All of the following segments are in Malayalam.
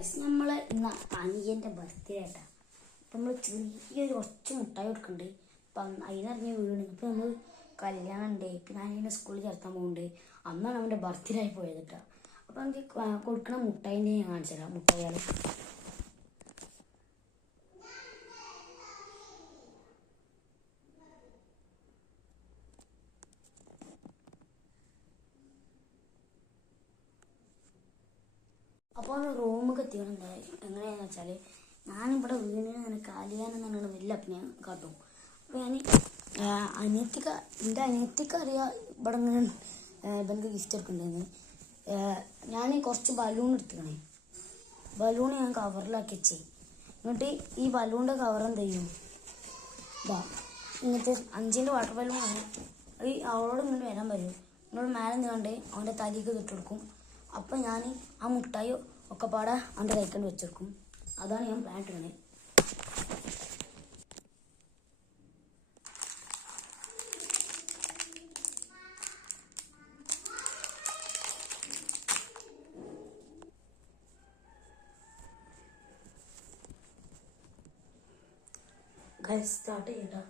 നമ്മളെ ഇന്ന് അനിയൻ്റെ ബർത്ത്ഡേ ആയിട്ടാണ്. അപ്പം നമ്മൾ ചെറിയൊരു കുറച്ച് മുട്ടായി കൊടുക്കുന്നുണ്ട്. അപ്പം അതിനറിഞ്ഞ വീടാണ്. ഇപ്പം നമ്മൾ കല്യാണം ഉണ്ട്, പിന്നെ അനിയൻ്റെ സ്കൂളിൽ ചേർത്താൻ പോകുന്നുണ്ട്. അന്നാണ് അവൻ്റെ ബർത്ത്ഡേ ആയി പോയത് കേട്ടോ. അപ്പം നമുക്ക് കൊടുക്കണ മുട്ടായിൻ്റെ ഞാൻ കാണിച്ചു തരാം. മുട്ടായികൾ അപ്പോൾ റൂമൊക്കെ എത്തിയിട്ടുണ്ടായി. എങ്ങനെയാണെന്ന് വെച്ചാൽ ഞാനിവിടെ വീടിന് അങ്ങനെ കാലിയാനെന്ന് പറഞ്ഞാൽ വലിയ അപ്പനെ കാട്ടും. അപ്പോൾ ഞാൻ എൻ്റെ അനിയത്തിക്ക് അറിയാം ഇവിടെ ഇങ്ങനെ ഇവർക്ക് ഗിഫ്റ്റ് എടുക്കണ്ടെന്ന്. ഞാൻ കുറച്ച് ബലൂൺ എടുത്തിക്കണേ. ബലൂൺ ഞാൻ കവറിലാക്കി വെച്ചേ. എന്നിട്ട് ഈ ബലൂണിൻ്റെ കവർ എന്ത് ചെയ്യും, ഇങ്ങനത്തെ 5ൻ്റെ വാട്ടർ ബലൂണാണ്. അത് അവളോട് ഇങ്ങനെ വരാൻ പറയും. എന്നോട് മേലെ നിന്നാണ്ട് അവൻ്റെ തലയ്ക്ക് ഇട്ട് കൊടുക്കും. അപ്പം ഞാൻ ആ മുട്ടായി ഒക്കെ പാടെ അവൻ്റെ കൈക്കൊണ്ട് വെച്ചെടുക്കും. അതാണ് ഞാൻ പ്ലാൻ ഇട്ടത്. സ്റ്റാർട്ട് ചെയ്യട്ടോ.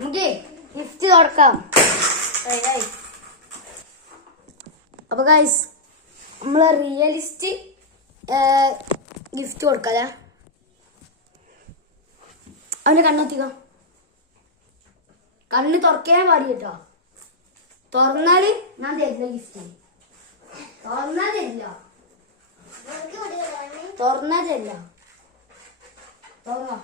നമുക്ക് ഗിഫ്റ്റ് തുറക്കാം. അപ്പൊ ഗൈസ് നമ്മള് റിയലിസ്റ്റിക് ഗിഫ്റ്റ് കൊടുക്കാല. അവന്റെ കണ്ണെത്തിക്കോ. കണ്ണ് തുറക്കാൻ പാടി കേട്ടോ. തുറന്നാല് ഞാൻ തരില്ല ഗിഫ്റ്റ്. തുറന്നാ തരില്ല. തുറന്നാ തരില്ല. തുറന്നോ.